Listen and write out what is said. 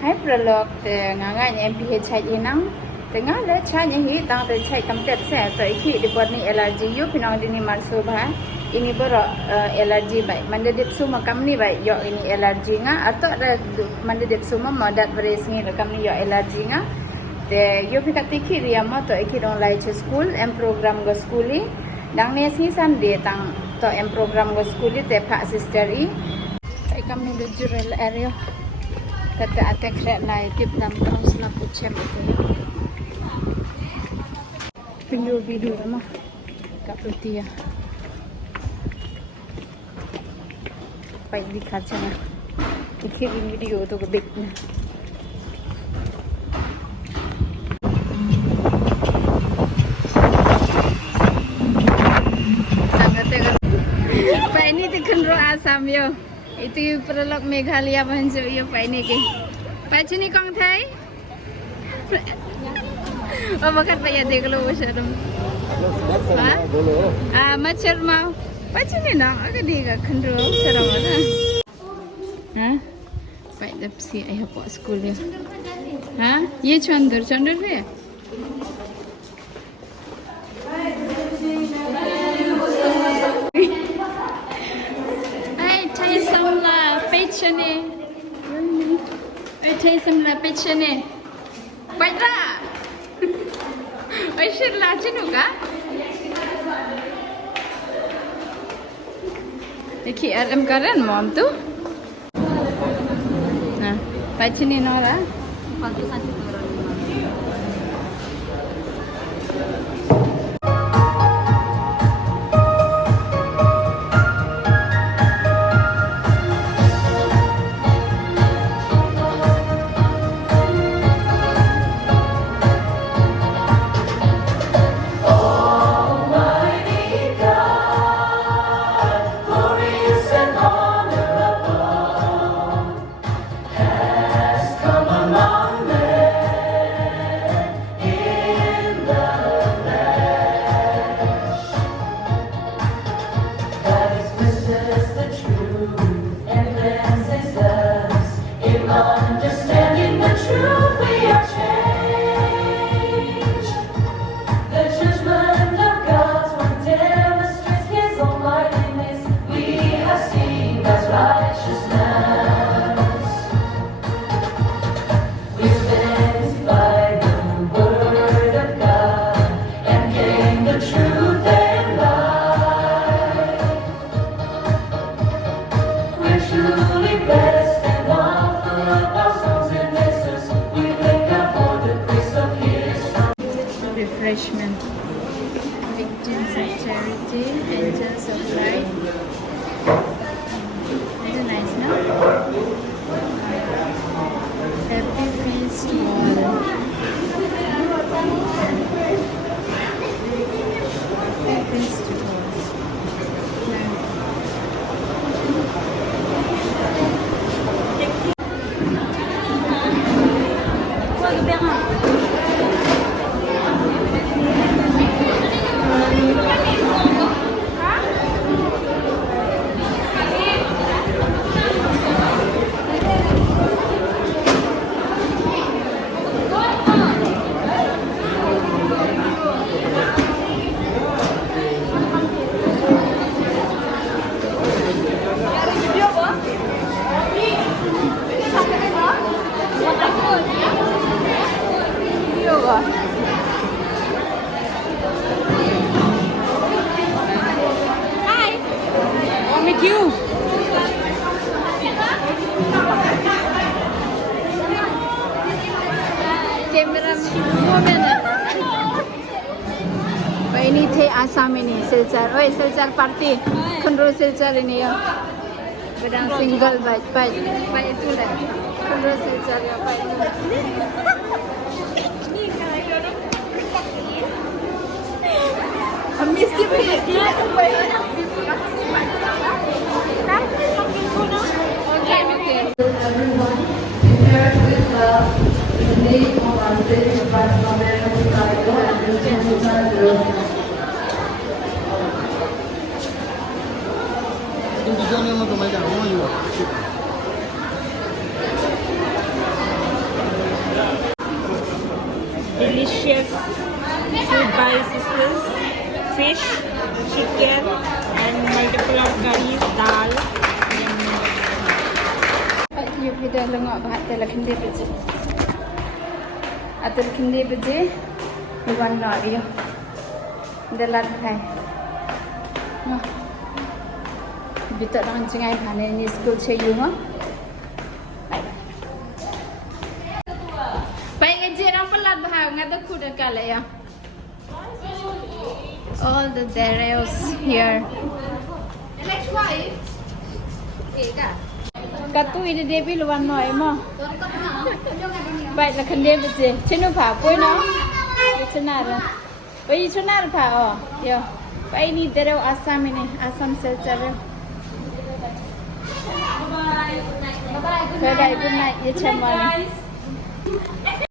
hai prolog te ngangai MPH inang tengah le chanya hi tang te chai kamtet se to iki dipot ni allergy yu pinang dini marso ba ini bero allergy bai mande dip suma kam ni bai yo ini allergy nga atau ada mande dip suma madat beres ni kam ni yo allergy nga te yo pikat tiki ria ma to iki dong lai che school em program go schooli dang ne si san de tang to em program go schooli te pak sister i ai kam ni de jural area kata atek red lai tip dam house na puchem itu pindu bidu mah kat putih ya pai di kaca na ikir video tu gebek na pai ni tekan ro Asam yo itu prolog Meghalaya banjo yo pai ni ke pai chini kong thai oh bakat payah dek lo usarum ah machar mau pai chini na aga diga khandro saram ada ha pai dap si ai hapo school ya ha ye chandur re Pechane, samla pechane, baca. Aisyah lacin juga. Iki RM karen mom tu. Nah, pechane nora. Pantu santi nora. Refreshment, victims of charity, angels of light. Very nice, no? Happy feast wall. Happy feast walls. Hi. I'm with you. Camera woman. Ini the Asam ini silchar. Oi silchar party. Khandro silchar ini ya. Bedang single bai itu lah. Khandro silchar ya bai. Miss you, everyone, prepare with love in the name of our Savior, Christ, our Lord, and His Son, delicious food by sisters. Fish, chicken, and multiple of curries, dal. You kita lengok bahat tela kendi beje. Atul kendi beje. Luan nak dia. Dalat hai. Nah. Bita dengan cengai bhane ni school cheyu ha. Bye bye. Pai ngaji orang pelat bahang ngada kuda kala ya. All the cereals here. Katu ini Devi luan noi mo. Baik lah kan dia beje. Cenu pa koi no. Cenar. Bayi cenar pa oh. Yo. Baik ni derau Assam ini. Assam selcer. Bye bye. Good night. You cemani.